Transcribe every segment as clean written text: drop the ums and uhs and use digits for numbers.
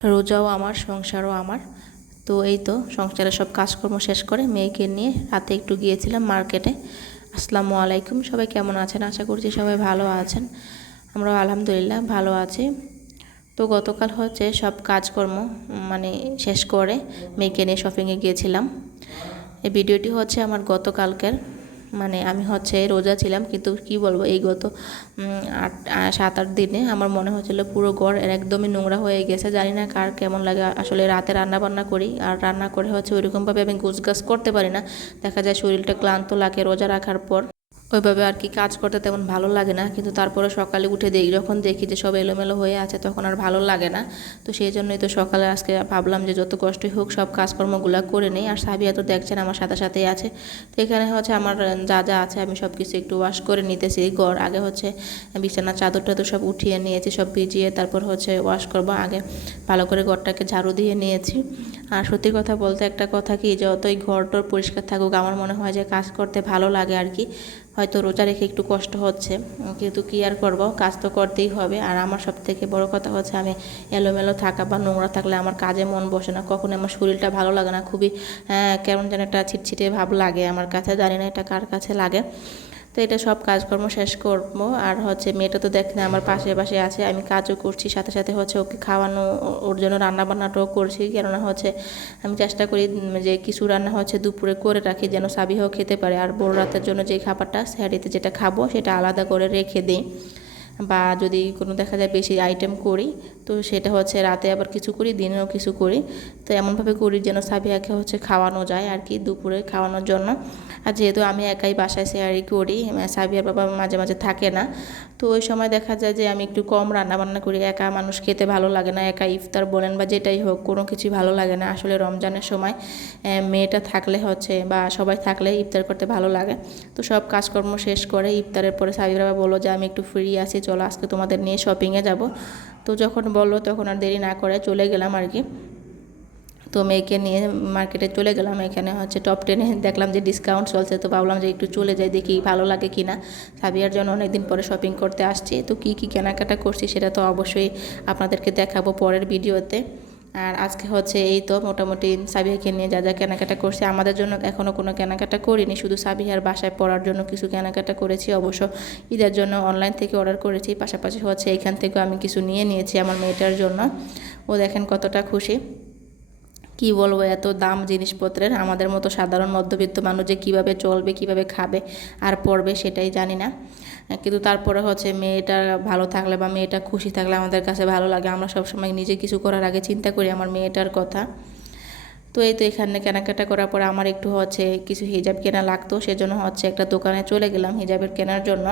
রোজাও আমার, সংসারও আমার। তো এই তো সংসারের সব কাজকর্ম শেষ করে মেয়েকে নিয়ে রাতে একটু গিয়েছিলাম মার্কেটে। আসসালামু আলাইকুম, সবাই কেমন আছেন? আশা করছি সবাই ভালো আছেন। আমরাও আলহামদুলিল্লাহ ভালো আছি। তো গতকাল হচ্ছে সব কাজকর্ম মানে শেষ করে মেয়েকে নিয়ে শপিংয়ে গিয়েছিলাম। এই ভিডিওটি হচ্ছে আমার গতকালকের, মানে আমি হচ্ছে রোজা ছিলাম, কিন্তু কি বলবো, এই গত 7-8 দিনে আমার মনে হচ্ছিল পুরো ঘর একদমই নোংরা হয়ে গেছে। জানি না কার কেমন লাগে। আসলে রাতে রান্না বান্না করি, আর রান্না করে হচ্ছে ওইরকমভাবে আমি গোছগাছ করতে পারি না। দেখা যায় শরীরটা ক্লান্ত লাগে রোজা রাখার পর, ওইভাবে আর কি কাজ করতে তেমন ভালো লাগে না। কিন্তু তারপরে সকালে উঠে যখন দেখি যে সব এলোমেলো হয়ে আছে, তখন আর ভালো লাগে না। তো সেই জন্যই তো সকালে আজকে ভাবলাম যে যত কষ্টই হোক সব কাজকর্মগুলো করে নেই। আর সাবিয়া তো দেখছেন আমার সাথে সাথেই আছে। তো এখানে হচ্ছে আমার যা যা আছে আমি সব কিছু একটু ওয়াশ করে নিতেছি। ঘর আগে হচ্ছে বিছানার চাদরটা তো সব উঠিয়ে নিয়েছি, সব ভিজিয়ে তারপর হচ্ছে ওয়াশ করবো। আগে ভালো করে ঘরটাকে ঝাড়ু দিয়ে নিয়েছি। আর সত্যি কথা বলতে একটা কথা কি, যতই ঘরটর পরিষ্কার থাকুক আমার মনে হয় যে কাজ করতে ভালো লাগে আর কি। হয়তো রোজা রেখে একটু কষ্ট হচ্ছে, কিন্তু কী আর করবো, কাজ তো করতেই হবে। আর আমার সব থেকে বড় কথা হচ্ছে আমি এলোমেলো থাকা বা নোংরা থাকলে আমার কাজে মন বসে না, কখনো আমার শরীরটা ভালো লাগে না। খুবই কেমন যেন একটা ছিটছিটে ভাব লাগে আমার কাছে, জানি না এটা কার কাছে লাগে। তো এটা সব কাজকর্ম শেষ করবো। আর হচ্ছে মেয়েটা তো দেখেন আমার পাশে পাশে আছে, আমি কাজও করছি, সাথে সাথে হচ্ছে ওকে খাওয়ানো, ওর জন্য রান্নাবান্নাটাও করছি। কেননা হচ্ছে আমি চেষ্টা করি যে কিছু রান্না হচ্ছে দুপুরে করে রাখি, যেন সাবিহাও খেতে পারে। আর বড় রাতের জন্য যে খাবারটা স্যারিতে যেটা খাবো সেটা আলাদা করে রেখে দিই। বা যদি কোনো দেখা যায় বেশি আইটেম করি, তো সেটা হচ্ছে রাতে আবার কিছু করি, দিনেও কিছু করি। তো এমনভাবে করি যেন সাবিয়াকে হচ্ছে খাওয়ানো যায় আর কি, দুপুরে খাওয়ানোর জন্য। আর যেহেতু আমি একাই বাসায় শেয়ারই করি, সাবিয়ার বাবা মাঝে মাঝে থাকে না, তো ওই সময় দেখা যায় যে আমি একটু কম রান্না বান্না করি। একা মানুষ খেতে ভালো লাগে না, একা ইফতার বলেন বা যেটাই হোক কোনো কিছুই ভালো লাগে না। আসলে রমজানের সময় মেয়েটা থাকলে হচ্ছে বা সবাই থাকলে ইফতার করতে ভালো লাগে। তো সব কাজকর্ম শেষ করে ইফতারের পরে সাবির বাবা বললো যে আমি একটু ফ্রি আছি, চলো আজকে তোমাদের নিয়ে শপিংয়ে যাব। তো যখন বললো তখন আর দেরি না করে চলে গেলাম আর কি। তো মেয়েকে নিয়ে মার্কেটে চলে গেলাম। এখানে হচ্ছে টপ 10-এ দেখলাম যে ডিসকাউন্ট চলছে, তো ভাবলাম যে একটু চলে যাই, দেখি ভালো লাগে কি না। সাবিয়ার জন্য অনেকদিন পরে শপিং করতে আসছি, তো কী কী কেনাকাটা করছি সেটা তো অবশ্যই আপনাদেরকে দেখাবো পরের ভিডিওতে। আর আজকে হচ্ছে এই তো মোটামুটি সাবিহাকে নিয়ে যা যা কেনাকাটা করছি, আমাদের জন্য এখনও কোনো কেনাকাটা করিনি, শুধু সাবিহার বাসায় পড়ার জন্য কিছু কেনাকাটা করেছি। অবশ্য ঈদের জন্য অনলাইন থেকে অর্ডার করেছি, পাশাপাশি হচ্ছে এইখান থেকেও আমি কিছু নিয়েছি আমার মেয়েটার জন্য। ও দেখেন কতটা খুশি। কি বলবো, এত দাম জিনিসপত্রের, আমাদের মতো সাধারণ মধ্যবিত্ত মানুষ যে কীভাবে চলবে, কীভাবে খাবে আর পড়বে সেটাই জানি না। কিন্তু তারপরে হচ্ছে মেয়েটা ভালো থাকলে বা মেয়েটা খুশি থাকলে আমাদের কাছে ভালো লাগে। আমরা সবসময় নিজে কিছু করার আগে চিন্তা করি আমার মেয়েটার কথা। তো এই তো এখানে কেনাকাটা করার পর আমার একটু হচ্ছে কিছু হিজাব কেনা লাগতো, সেজন্য হচ্ছে একটা দোকানে চলে গেলাম হিজাবের কেনার জন্য।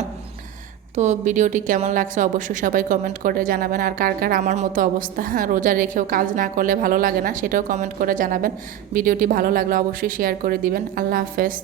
তো ভিডিওটি কেমন লাগছে অবশ্যই সবাই কমেন্ট করে জানাবেন। আর কার কার আমার মতো অবস্থা, রোজা রেখেও কাজ না করলে ভালো লাগে না, সেটাও কমেন্ট করে জানাবেন। ভিডিওটি ভালো লাগলে অবশ্যই শেয়ার করে দিবেন। আল্লাহ হাফেজ।